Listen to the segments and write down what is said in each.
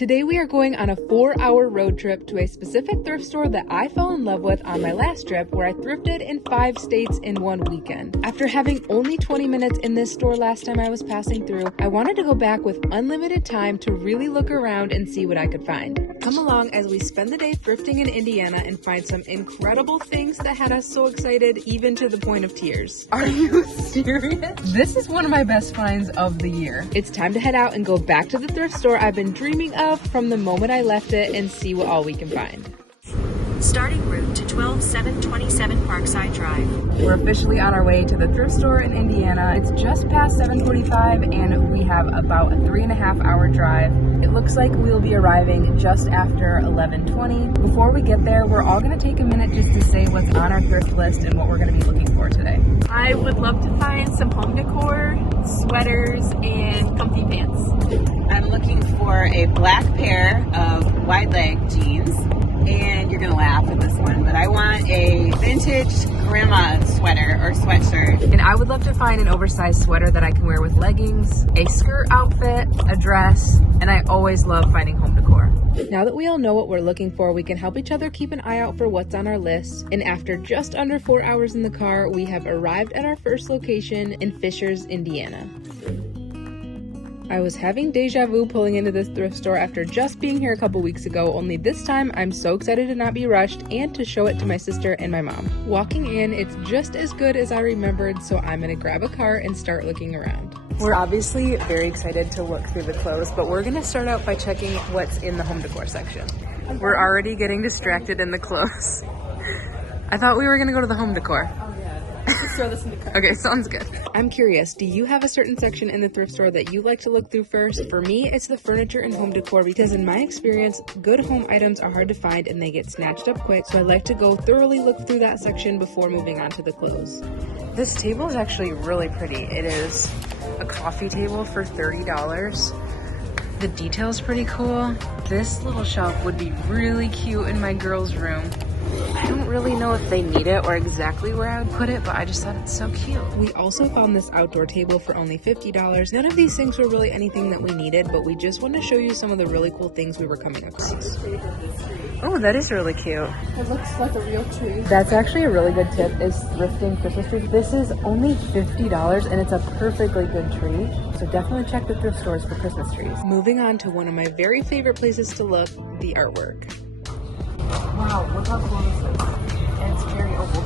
Today we are going on a 4-hour road trip to a specific thrift store that I fell in love with on my last trip, where I thrifted in 5 states in one weekend. After having only 20 minutes in this store last time I was passing through, I wanted to go back with unlimited time to really look around and see what I could find. Come along as we spend the day thrifting in Indiana and find some incredible things that had us so excited, even to the point of tears. Are you serious? This is one of my best finds of the year. It's time to head out and go back to the thrift store I've been dreaming of from the moment I left it and see what all we can find. Starting route to 12727 Parkside Drive. We're officially on our way to the thrift store in Indiana. It's just past 7:45 and we have about a 3.5-hour drive. It looks like we'll be arriving just after 11:20. Before we get there, we're all gonna take a minute just to say what's on our thrift list and what we're gonna be looking for today. I would love to find some home decor, sweaters, and comfy pants. I'm looking for a black pair of wide leg jeans. And you're gonna laugh at this one, but I want a vintage grandma sweater or sweatshirt. And I would love to find an oversized sweater that I can wear with leggings, a skirt outfit, a dress, and I always love finding home decor. Now that we all know what we're looking for, we can help each other keep an eye out for what's on our list. And after just under 4 hours in the car, we have arrived at our first location in Fishers, Indiana. I was having deja vu pulling into this thrift store after just being here a couple weeks ago, only this time I'm so excited to not be rushed and to show it to my sister and my mom. Walking in, it's just as good as I remembered, so I'm gonna grab a cart and start looking around. We're obviously very excited to look through the clothes, but we're gonna start out by checking what's in the home decor section. We're already getting distracted in the clothes. I thought we were gonna go to the home decor. Let's throw this in the cart. Okay, sounds good. I'm curious, do you have a certain section in the thrift store that you like to look through first? For me, it's the furniture and home decor because in my experience, good home items are hard to find and they get snatched up quick, so I like to go thoroughly look through that section before moving on to the clothes. This table is actually really pretty. It is a coffee table for $30. The detail's pretty cool. This little shelf would be really cute in my girls' room. I don't really know if they need it or exactly where I would put it, but I just thought it's so cute. We also found this outdoor table for only $50. None of these things were really anything that we needed, but we just wanted to show you some of the really cool things we were coming across. Oh, that is really cute. It looks like a real tree. That's actually a really good tip, is thrifting Christmas trees. This is only $50 and it's a perfectly good tree. So definitely check the thrift stores for Christmas trees. Moving on to one of my very favorite places to look, the artwork. Wow, look how cool this is. And it's very oval.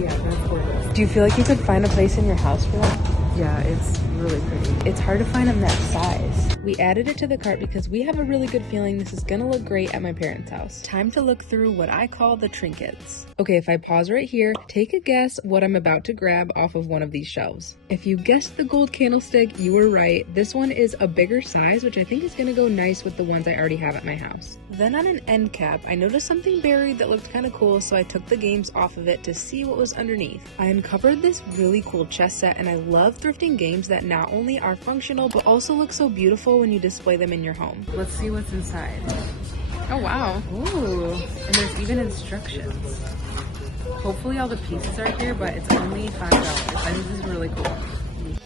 Yeah, that's gorgeous. Do you feel like you could find a place in your house for that? Yeah, it's really pretty. It's hard to find them that size. We added it to the cart because we have a really good feeling this is gonna look great at my parents' house. Time to look through what I call the trinkets. Okay, if I pause right here, take a guess what I'm about to grab off of one of these shelves. If you guessed the gold candlestick, you were right. This one is a bigger size, which I think is gonna go nice with the ones I already have at my house. Then on an end cap, I noticed something buried that looked kind of cool, so I took the games off of it to see what was underneath. I uncovered this really cool chess set, and I love thrifting games that not only are functional, but also look so beautiful when you display them in your home. Let's see what's inside. Oh wow. Ooh, and there's even instructions. Hopefully all the pieces are here, but it's only $5. I think this is really cool.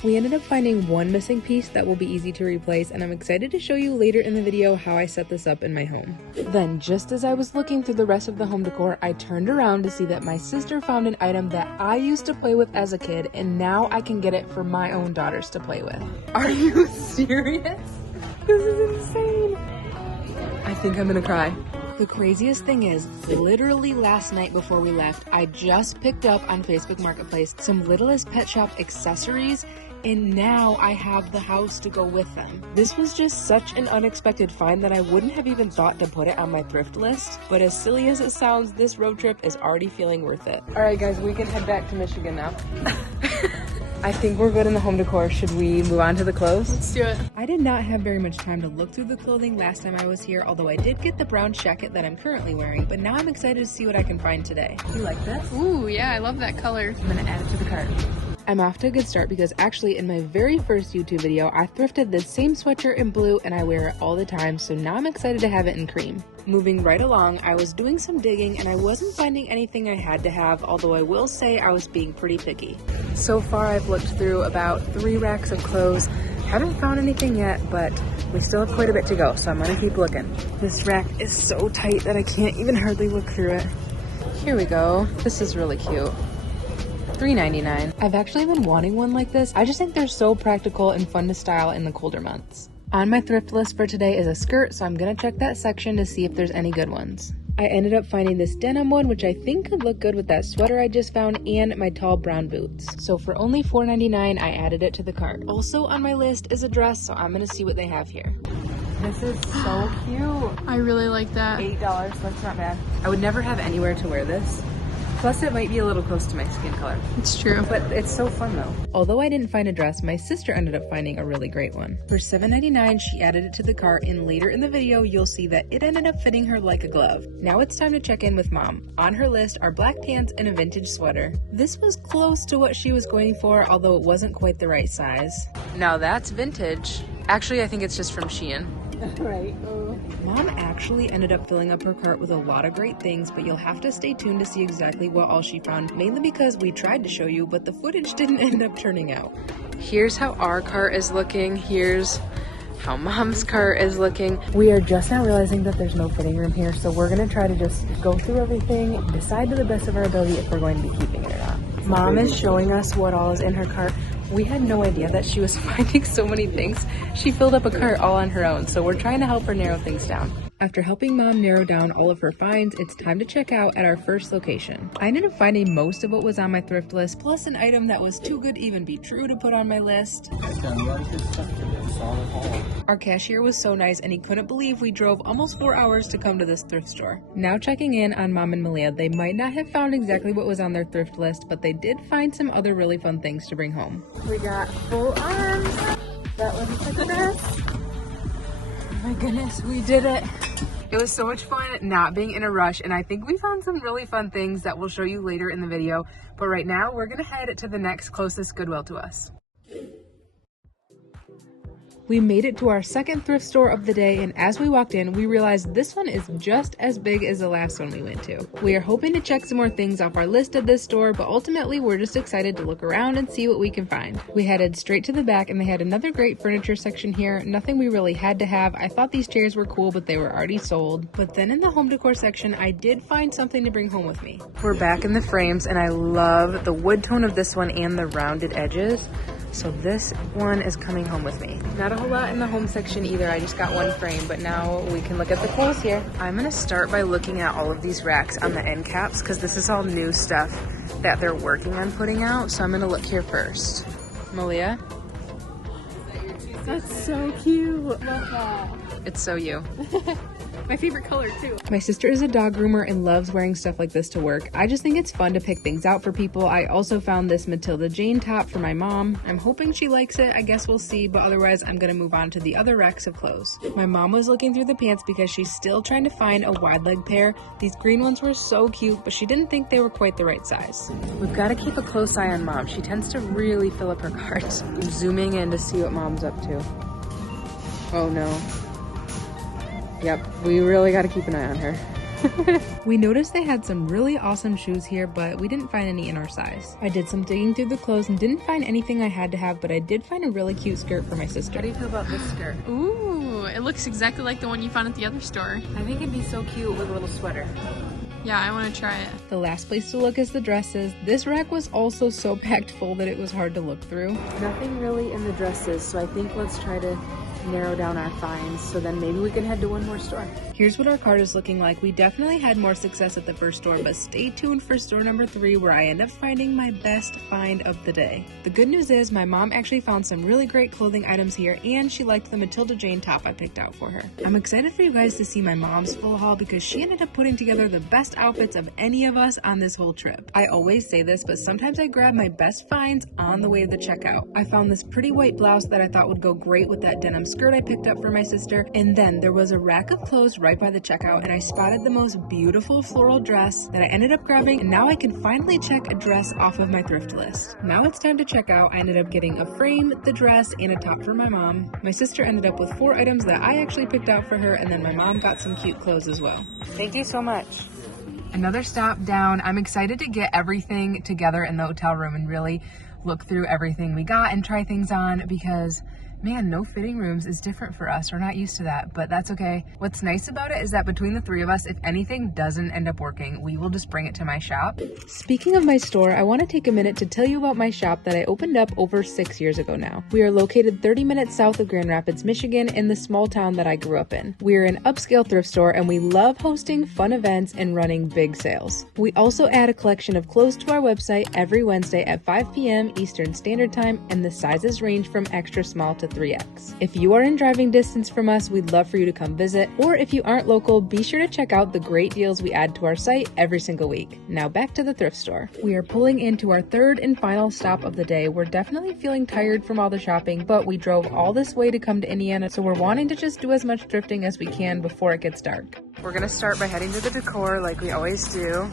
We ended up finding one missing piece that will be easy to replace, and I'm excited to show you later in the video how I set this up in my home. Then, just as I was looking through the rest of the home decor, I turned around to see that my sister found an item that I used to play with as a kid, and now I can get it for my own daughters to play with. Are you serious? This is insane. I think I'm gonna cry. The craziest thing is, literally last night before we left, I just picked up on Facebook Marketplace some Littlest Pet Shop accessories, and now I have the house to go with them. This was just such an unexpected find that I wouldn't have even thought to put it on my thrift list, but as silly as it sounds, this road trip is already feeling worth it. All right guys, we can head back to Michigan now. I think we're good in the home decor. Should we move on to the clothes? Let's do it. I did not have very much time to look through the clothing last time I was here, although I did get the brown jacket that I'm currently wearing, but now I'm excited to see what I can find today. You like this? Ooh, yeah, I love that color. I'm gonna add it to the cart. I'm off to a good start because actually in my very first YouTube video, I thrifted this same sweatshirt in blue and I wear it all the time, so now I'm excited to have it in cream. Moving right along, I was doing some digging and I wasn't finding anything I had to have, although I will say I was being pretty picky. So far I've looked through about 3 racks of clothes. Haven't found anything yet, but We still have quite a bit to go, so I'm gonna keep looking. This rack is so tight that I can't even hardly look through it. Here we go. This is really cute. $3.99. I've actually been wanting one like this. I just think they're so practical and fun to style in the colder months. On my thrift list for today is a skirt, so I'm gonna check that section to see if there's any good ones. I ended up finding this denim one, which I think could look good with that sweater I just found and my tall brown boots. So for only $4.99, I added it to the cart. Also on my list is a dress, so I'm gonna see what they have here. This is so cute. I really like that. $8, that's not bad. I would never have anywhere to wear this. Plus it might be a little close to my skin color. It's true. But it's so fun though. Although I didn't find a dress, my sister ended up finding a really great one. For $7.99, she added it to the cart, and later in the video, you'll see that it ended up fitting her like a glove. Now it's time to check in with mom. On her list are black pants and a vintage sweater. This was close to what she was going for, although it wasn't quite the right size. Now that's vintage. Actually, I think it's just from Shein. Right. Mom actually ended up filling up her cart with a lot of great things, but you'll have to stay tuned to see exactly what all she found, mainly because we tried to show you, but the footage didn't end up turning out. Here's how our cart is looking. Here's how mom's cart is looking. We are just now realizing that there's no fitting room here, so we're gonna try to just go through everything, decide to the best of our ability if we're going to be keeping it or not. Mom is showing us what all is in her cart. We had no idea that she was finding so many things. She filled up a cart all on her own, so we're trying to help her narrow things down. After helping mom narrow down all of her finds, it's time to check out at our first location. I ended up finding most of what was on my thrift list, plus an item that was too good to even be true to put on my list. Our cashier was so nice, and he couldn't believe we drove almost 4 hours to come to this thrift store. Now checking in on Mom and Maleah, they might not have found exactly what was on their thrift list, but they did find some other really fun things to bring home. We got full arms. That one's the dress. Oh my goodness, we did it. It was so much fun not being in a rush, and I think we found some really fun things that we'll show you later in the video. But right now, we're gonna head to the next closest Goodwill to us. We made it to our second thrift store of the day, and as we walked in, we realized this one is just as big as the last one we went to. We are hoping to check some more things off our list at this store, but ultimately we're just excited to look around and see what we can find. We headed straight to the back, and they had another great furniture section here. Nothing we really had to have. I thought these chairs were cool, but they were already sold. But then in the home decor section, I did find something to bring home with me. We're back in the frames, and I love the wood tone of this one and the rounded edges. So this one is coming home with me. Not a whole lot in the home section either. I just got one frame, but now we can look at the clothes here. I'm gonna start by looking at all of these racks on the end caps because this is all new stuff that they're working on putting out. So I'm gonna look here first. Maleah? That's so cute. Love that. It's so you. My favorite color too. My sister is a dog groomer and loves wearing stuff like this to work. I just think it's fun to pick things out for people. I also found this Matilda Jane top for my mom. I'm hoping she likes it. I guess we'll see, but otherwise I'm gonna move on to the other racks of clothes. My mom was looking through the pants because she's still trying to find a wide leg pair. These green ones were so cute, but she didn't think they were quite the right size. We've got to keep a close eye on mom. She tends to really fill up her cart. I'm zooming in to see what mom's up to. Oh no. Yep, we really got to keep an eye on her. We noticed they had some really awesome shoes here, but we didn't find any in our size. I did some digging through the clothes and didn't find anything I had to have, but I did find a really cute skirt for my sister. How do you feel about this skirt? Ooh, it looks exactly like the one you found at the other store. I think it'd be so cute with a little sweater. Yeah, I want to try it. The last place to look is the dresses. This rack was also so packed full that it was hard to look through. Nothing really in the dresses, so I think let's try to narrow down our finds so then maybe we can head to one more store. Here's what our cart is looking like. We definitely had more success at the first store, but stay tuned for store number 3 where I end up finding my best find of the day. The good news is my mom actually found some really great clothing items here, and she liked the Matilda Jane top I picked out for her. I'm excited for you guys to see my mom's full haul because she ended up putting together the best outfits of any of us on this whole trip. I always say this, but sometimes I grab my best finds on the way to the checkout. I found this pretty white blouse that I thought would go great with that denim skirt I picked up for my sister, and then there was a rack of clothes right by the checkout, and I spotted the most beautiful floral dress that I ended up grabbing, and now I can finally check a dress off of my thrift list. Now it's time to check out. I ended up getting a frame, the dress, and a top for my mom. My sister ended up with 4 items that I actually picked out for her, and then my mom got some cute clothes as well. Thank you so much. Another stop down. I'm excited to get everything together in the hotel room and really look through everything we got and try things on because Man, no fitting rooms is different for us. We're not used to that, but that's okay. What's nice about it is that between the three of us, if anything doesn't end up working, we will just bring it to my shop. Speaking of my store, I want to take a minute to tell you about my shop that I opened up over 6 years ago now. We are located 30 minutes south of Grand Rapids, Michigan, in the small town that I grew up in. We are an upscale thrift store and we love hosting fun events and running big sales. We also add a collection of clothes to our website every Wednesday at 5 p.m. Eastern Standard Time, and the sizes range from extra small to 3X. If you are in driving distance from us, we'd love for you to come visit, or if you aren't local, be sure to check out the great deals we add to our site every single week. Now back to the thrift store. We are pulling into our third and final stop of the day. We're definitely feeling tired from all the shopping, but we drove all this way to come to Indiana, so we're wanting to just do as much thrifting as we can before it gets dark. We're gonna start by heading to the decor like we always do.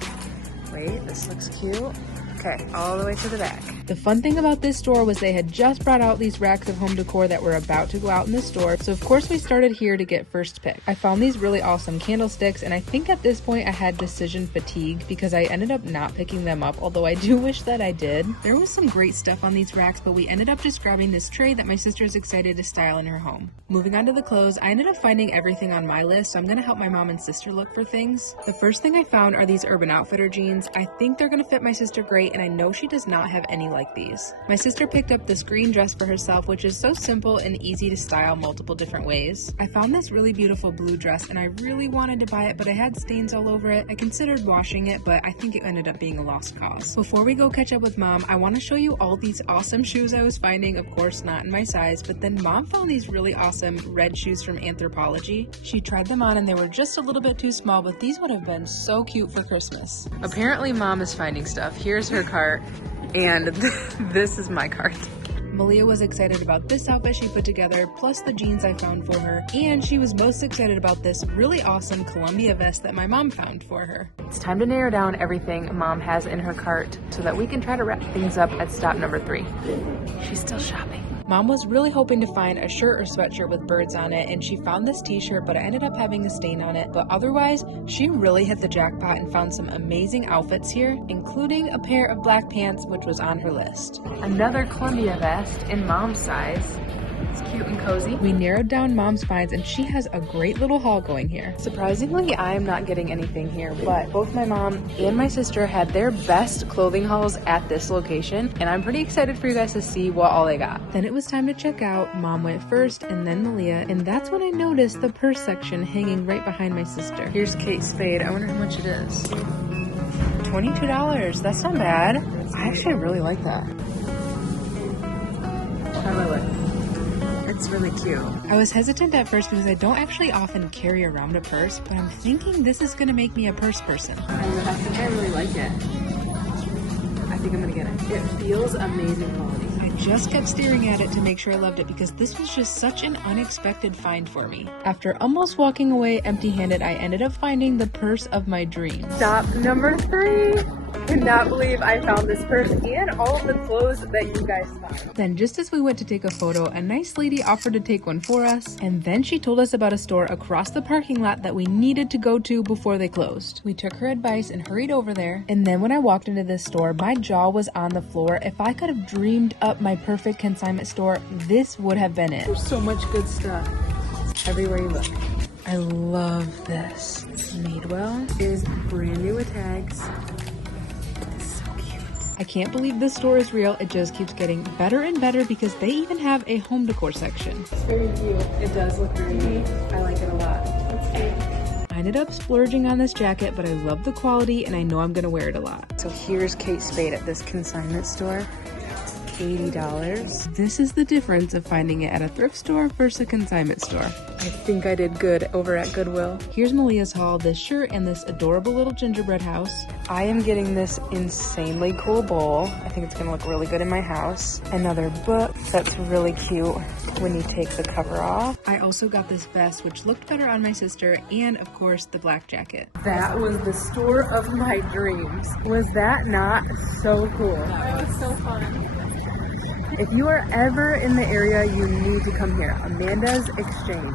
Wait, this looks cute. Okay, all the way to the back. The fun thing about this store was they had just brought out these racks of home decor that were about to go out in the store, so of course we started here to get first pick. I found these really awesome candlesticks, and I think at this point I had decision fatigue because I ended up not picking them up, although I do wish that I did. There was some great stuff on these racks, but we ended up just grabbing this tray that my sister is excited to style in her home. Moving on to the clothes, I ended up finding everything on my list, so I'm gonna help my mom and sister look for things. The first thing I found are these Urban Outfitter jeans. I think they're gonna fit my sister great, and I know she does not have any like these. My sister picked up this green dress for herself, which is so simple and easy to style multiple different ways. I found this really beautiful blue dress and I really wanted to buy it, but I had stains all over it. I considered washing it, but I think it ended up being a lost cause. Before we go catch up with mom, I want to show you all these awesome shoes I was finding, of course not in my size, but then mom found these really awesome red shoes from Anthropologie. She tried them on and they were just a little bit too small, but these would have been so cute for Christmas. Apparently mom is finding stuff. Here's her cart. And this is my cart. Maleah was excited about this outfit she put together, plus the jeans I found for her, and she was most excited about this really awesome Columbia vest that my mom found for her. It's time to narrow down everything mom has in her cart so that we can try to wrap things up at stop number 3. She's still shopping. Mom was really hoping to find a shirt or sweatshirt with birds on it, and she found this t-shirt, but I ended up having a stain on it. But otherwise, she really hit the jackpot and found some amazing outfits here, including a pair of black pants, which was on her list. Another Columbia vest in mom's size. It's cute and cozy. We narrowed down mom's finds and she has a great little haul going here. Surprisingly, I am not getting anything here, but both my mom and my sister had their best clothing hauls at this location, and I'm pretty excited for you guys to see what all they got. Then it was time to check out. Mom went first and then Maleah, and that's when I noticed the purse section hanging right behind my sister. Here's Kate Spade. I wonder how much it is. $22. That's not bad. I actually really like that. I love it. It's really cute. I was hesitant at first because I don't actually often carry around a purse, but I'm thinking this is gonna make me a purse person. I think I really like it. I think I'm gonna get it. It feels amazing quality. I just kept staring at it to make sure I loved it because this was just such an unexpected find for me. After almost walking away empty-handed, I ended up finding the purse of my dreams. Stop number 3. Cannot believe I found this purse and all of the clothes that you guys found. Then just as we went to take a photo, a nice lady offered to take one for us, and then she told us about a store across the parking lot that we needed to go to before they closed. We took her advice and hurried over there, and then when I walked into this store, my jaw was on the floor. If I could have dreamed up my perfect consignment store, this would have been it. There's so much good stuff everywhere you look. I love this. Madewell is brand new with tags. I can't believe this store is real. It just keeps getting better and better because they even have a home decor section. It's very cute. It does look very neat. I like it a lot. That's cute. I ended up splurging on this jacket, but I love the quality and I know I'm gonna wear it a lot. So here's Kate Spade at this consignment store. $80. This is the difference of finding it at a thrift store versus a consignment store. I think I did good over at Goodwill. Here's Maleah's haul, this shirt and this adorable little gingerbread house. I am getting this insanely cool bowl. I think it's gonna look really good in my house. Another book that's really cute when you take the cover off. I also got this vest, which looked better on my sister, and of course the black jacket. That was the store of my dreams. Was that not so cool? That was so fun. If you are ever in the area, you need to come here. Amanda's Exchange.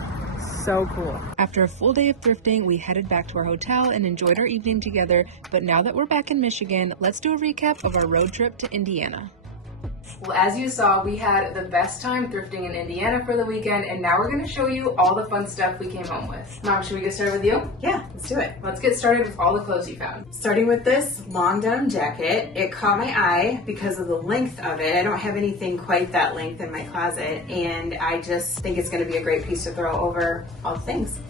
So cool. After a full day of thrifting, we headed back to our hotel and enjoyed our evening together. But now that we're back in Michigan, let's do a recap of our road trip to Indiana. Well, as you saw, we had the best time thrifting in Indiana for the weekend, and now we're going to show you all the fun stuff we came home with. Mom, should we get started with you? Yeah, let's do it. Let's get started with all the clothes you found. Starting with this long denim jacket. It caught my eye because of the length of it. I don't have anything quite that length in my closet, and I just think it's going to be a great piece to throw over all the things.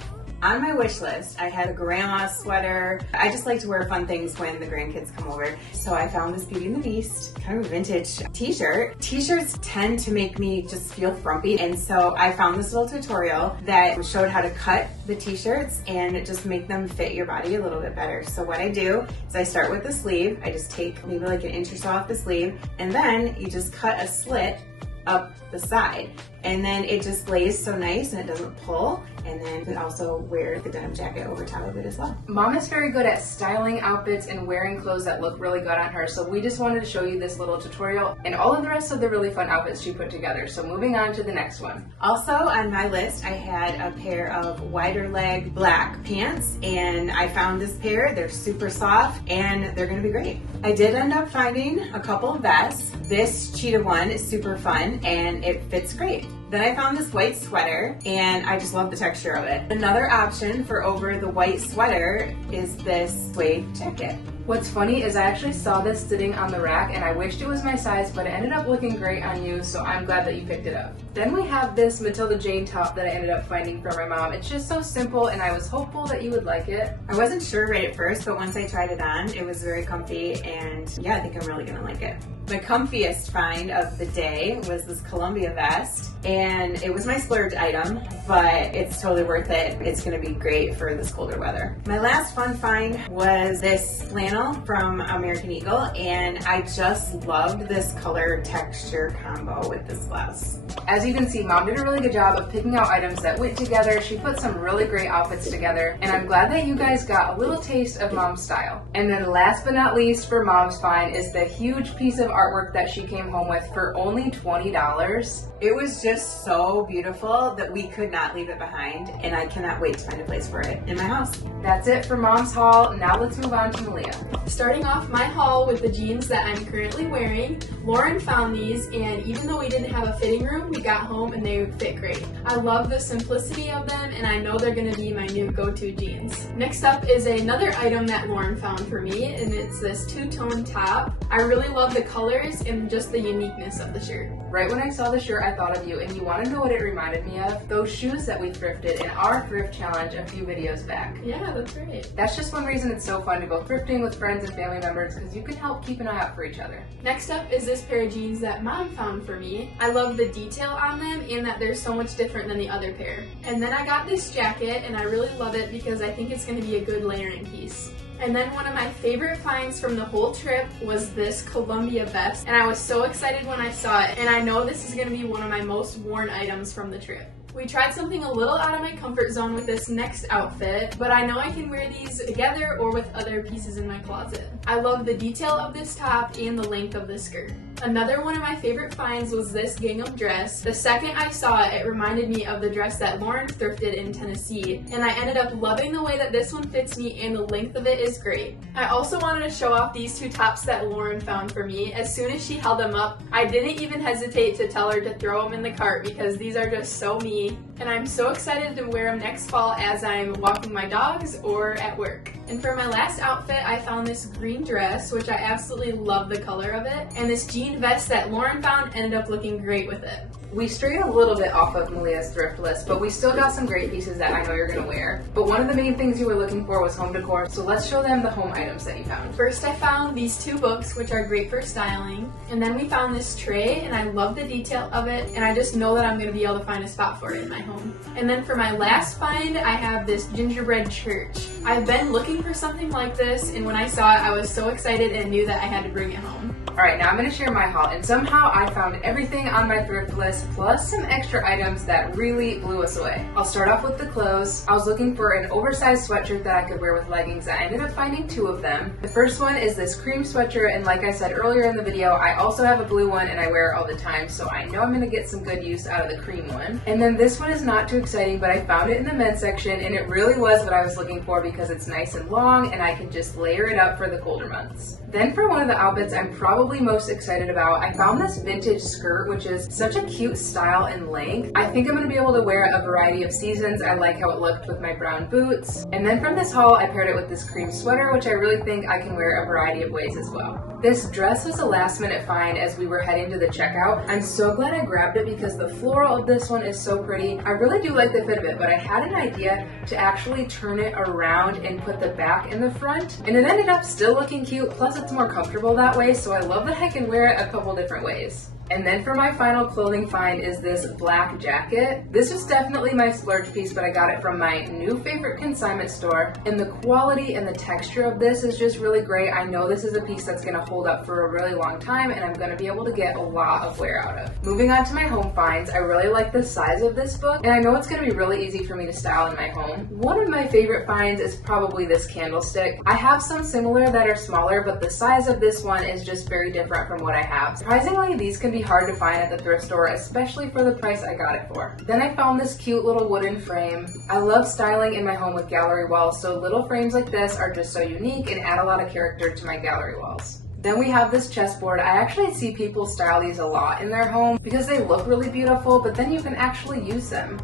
On my wish list, I had a grandma sweater. I just like to wear fun things when the grandkids come over. So I found this Beauty and the Beast, kind of a vintage t-shirt. T-shirts tend to make me just feel frumpy. And so I found this little tutorial that showed how to cut the t-shirts and just make them fit your body a little bit better. So what I do is I start with the sleeve. I just take maybe like an inch or so off the sleeve, and then you just cut a slit up the side, and then it just lays so nice and it doesn't pull. And then you can also wear the denim jacket over top of it as well. Mom is very good at styling outfits and wearing clothes that look really good on her, so we just wanted to show you this little tutorial and all of the rest of the really fun outfits she put together. So moving on to the next one. Also on my list, I had a pair of wider leg black pants, and I found this pair. They're super soft and they're gonna be great. I did end up finding a couple of vests. This cheetah one is super fun and it fits great. Then I found this white sweater, and I just love the texture of it. Another option for over the white sweater is this suede jacket. What's funny is I actually saw this sitting on the rack and I wished it was my size, but it ended up looking great on you, so I'm glad that you picked it up. Then we have this Matilda Jane top that I ended up finding for my mom. It's just so simple and I was hopeful that you would like it. I wasn't sure right at first, but once I tried it on, it was very comfy, and yeah, I think I'm really gonna like it. My comfiest find of the day was this Columbia vest, and it was my splurge item, but it's totally worth it. It's gonna be great for this colder weather. My last fun find was this flannel from American Eagle, and I just loved this color texture combo with this blouse. As you can see, Mom did a really good job of picking out items that went together. She put some really great outfits together, and I'm glad that you guys got a little taste of Mom's style. And then last but not least for Mom's find is the huge piece of artwork that she came home with for only $20. It was just so beautiful that we could not leave it behind, and I cannot wait to find a place for it in my house. That's it for Mom's haul. Now let's move on to Maleah. Starting off my haul with the jeans that I'm currently wearing. Lauren found these, and even though we didn't have a fitting room, we got home and they fit great. I love the simplicity of them, and I know they're going to be my new go-to jeans. Next up is another item that Lauren found for me, and it's this two-tone top. I really love the colors and just the uniqueness of the shirt. Right when I saw the shirt, I thought of you, and you want to know what it reminded me of? Those shoes that we thrifted in our thrift challenge a few videos back. Yeah, that's right. That's just one reason it's so fun to go thrifting with friends and family members, because you can help keep an eye out for each other. Next up is this pair of jeans that Mom found for me. I love the detail on them and that they're so much different than the other pair. And then I got this jacket, and I really love it because I think it's going to be a good layering piece. And then one of my favorite finds from the whole trip was this Columbia vest, and I was so excited when I saw it, and I know this is going to be one of my most worn items from the trip. We tried something a little out of my comfort zone with this next outfit, but I know I can wear these together or with other pieces in my closet. I love the detail of this top and the length of the skirt. Another one of my favorite finds was this gingham dress. The second I saw it, it reminded me of the dress that Lauren thrifted in Tennessee, and I ended up loving the way that this one fits me, and the length of it is great. I also wanted to show off these two tops that Lauren found for me. As soon as she held them up, I didn't even hesitate to tell her to throw them in the cart because these are just so me, and I'm so excited to wear them next fall as I'm walking my dogs or at work. And for my last outfit, I found this green dress, which I absolutely love the color of it, and this jean vest that Lauren found ended up looking great with it. We strayed a little bit off of Maleah's thrift list, but we still got some great pieces that I know you're going to wear. But one of the main things you were looking for was home decor, so let's show them the home items that you found. First, I found these two books, which are great for styling. And then we found this tray, and I love the detail of it, and I just know that I'm going to be able to find a spot for it in my home. And then for my last find, I have this gingerbread church. I've been looking for something like this, and when I saw it, I was so excited and knew that I had to bring it home. Alright, now I'm going to share my haul, and somehow I found everything on my thrift list, plus some extra items that really blew us away. I'll start off with the clothes. I was looking for an oversized sweatshirt that I could wear with leggings. I ended up finding two of them. The first one is this cream sweatshirt, and like I said earlier in the video, I also have a blue one and I wear it all the time, so I know I'm going to get some good use out of the cream one. And then this one is not too exciting, but I found it in the men's section, and it really was what I was looking for because it's nice and long and I can just layer it up for the colder months. Then for one of the outfits I'm probably most excited about, I found this vintage skirt, which is such a cute style and length. I think I'm going to be able to wear it a variety of seasons. I like how it looked with my brown boots. And then from this haul, I paired it with this cream sweater, which I really think I can wear a variety of ways as well. This dress was a last minute find as we were heading to the checkout. I'm so glad I grabbed it because the floral of this one is so pretty. I really do like the fit of it, but I had an idea to actually turn it around and put the back in the front, and it ended up still looking cute, plus it's more comfortable that way, so I love that I can wear it a couple different ways. And then for my final clothing find is this black jacket. This was definitely my splurge piece, but I got it from my new favorite consignment store. And the quality and the texture of this is just really great. I know this is a piece that's gonna hold up for a really long time and I'm gonna be able to get a lot of wear out of. Moving on to my home finds, I really like the size of this book and I know it's gonna be really easy for me to style in my home. One of my favorite finds is probably this candlestick. I have some similar that are smaller, but the size of this one is just very different from what I have. Surprisingly, these can be hard to find at the thrift store, especially for the price I got it for. Then I found this cute little wooden frame. I love styling in my home with gallery walls, so little frames like this are just so unique and add a lot of character to my gallery walls. Then we have this chessboard. I actually see people style these a lot in their home because they look really beautiful, but then you can actually use them.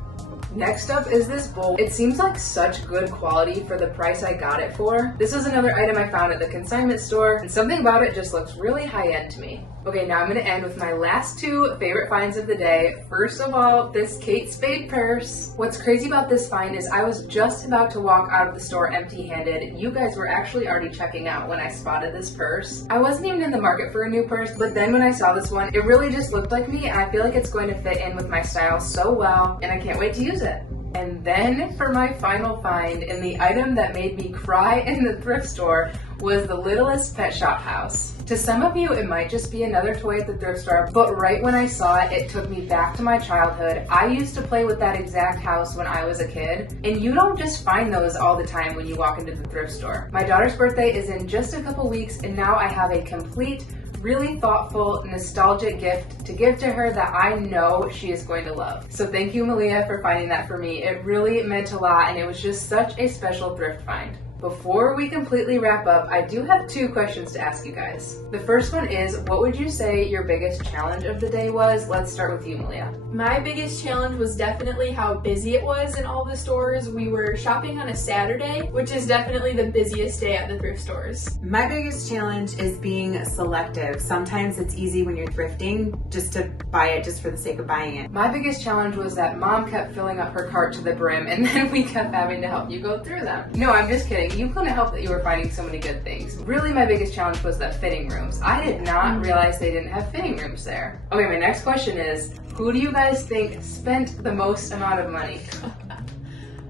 Next up is this bowl. It seems like such good quality for the price I got it for. This was another item I found at the consignment store, and something about it just looks really high-end to me. Okay, now I'm gonna end with my last two favorite finds of the day. First of all, this Kate Spade purse. What's crazy about this find is I was just about to walk out of the store empty-handed. You guys were actually already checking out when I spotted this purse. I wasn't even in the market for a new purse, but then when I saw this one, it really just looked like me, and I feel like it's going to fit in with my style so well, and I can't wait to use it. And then for my final find, and the item that made me cry in the thrift store, was the littlest pet shop house. To some of you, it might just be another toy at the thrift store, but right when I saw it, it took me back to my childhood. I used to play with that exact house when I was a kid, and you don't just find those all the time when you walk into the thrift store. My daughter's birthday is in just a couple weeks, and now I have a complete, really thoughtful, nostalgic gift to give to her that I know she is going to love. So thank you, Maleah, for finding that for me. It really meant a lot, and it was just such a special thrift find. Before we completely wrap up, I do have two questions to ask you guys. The first one is, what would you say your biggest challenge of the day was? Let's start with you, Maleah. My biggest challenge was definitely how busy it was in all the stores. We were shopping on a Saturday, which is definitely the busiest day at the thrift stores. My biggest challenge is being selective. Sometimes it's easy when you're thrifting just to buy it just for the sake of buying it. My biggest challenge was that Mom kept filling up her cart to the brim and then we kept having to help you go through them. No, I'm just kidding. You couldn't help that you were finding so many good things. Really, my biggest challenge was the fitting rooms. I did not realize they didn't have fitting rooms there. Okay, my next question is, who do you guys think spent the most amount of money?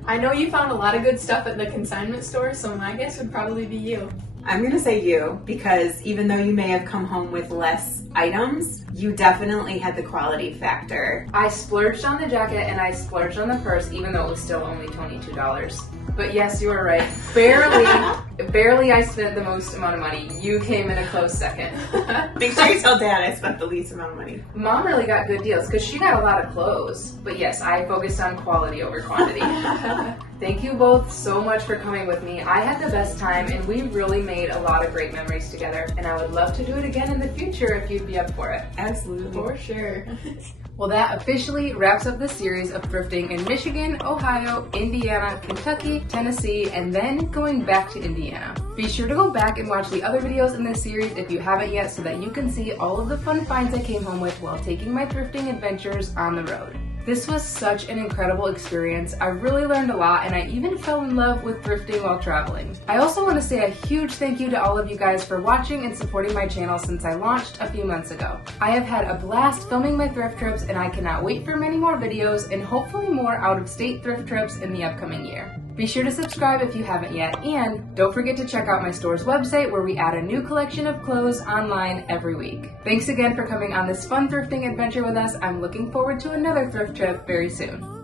I know you found a lot of good stuff at the consignment store, so my guess would probably be you. I'm gonna say you, because even though you may have come home with less items, you definitely had the quality factor. I splurged on the jacket and I splurged on the purse, even though it was still only $22. But yes, you were right. Barely I spent the most amount of money. You came in a close second. Make sure you tell Dad I spent the least amount of money. Mom really got good deals because she got a lot of clothes. But yes, I focused on quality over quantity. Thank you both so much for coming with me. I had the best time and we really made a lot of great memories together. And I would love to do it again in the future if you'd be up for it. Absolutely. For sure. Well, that officially wraps up the series of thrifting in Michigan, Ohio, Indiana, Kentucky, Tennessee, and then going back to Indiana. Be sure to go back and watch the other videos in this series if you haven't yet so that you can see all of the fun finds I came home with while taking my thrifting adventures on the road. This was such an incredible experience. I really learned a lot and I even fell in love with thrifting while traveling. I also want to say a huge thank you to all of you guys for watching and supporting my channel since I launched a few months ago. I have had a blast filming my thrift trips and I cannot wait for many more videos and hopefully more out-of-state thrift trips in the upcoming year. Be sure to subscribe if you haven't yet, and don't forget to check out my store's website where we add a new collection of clothes online every week. Thanks again for coming on this fun thrifting adventure with us. I'm looking forward to another thrift trip very soon.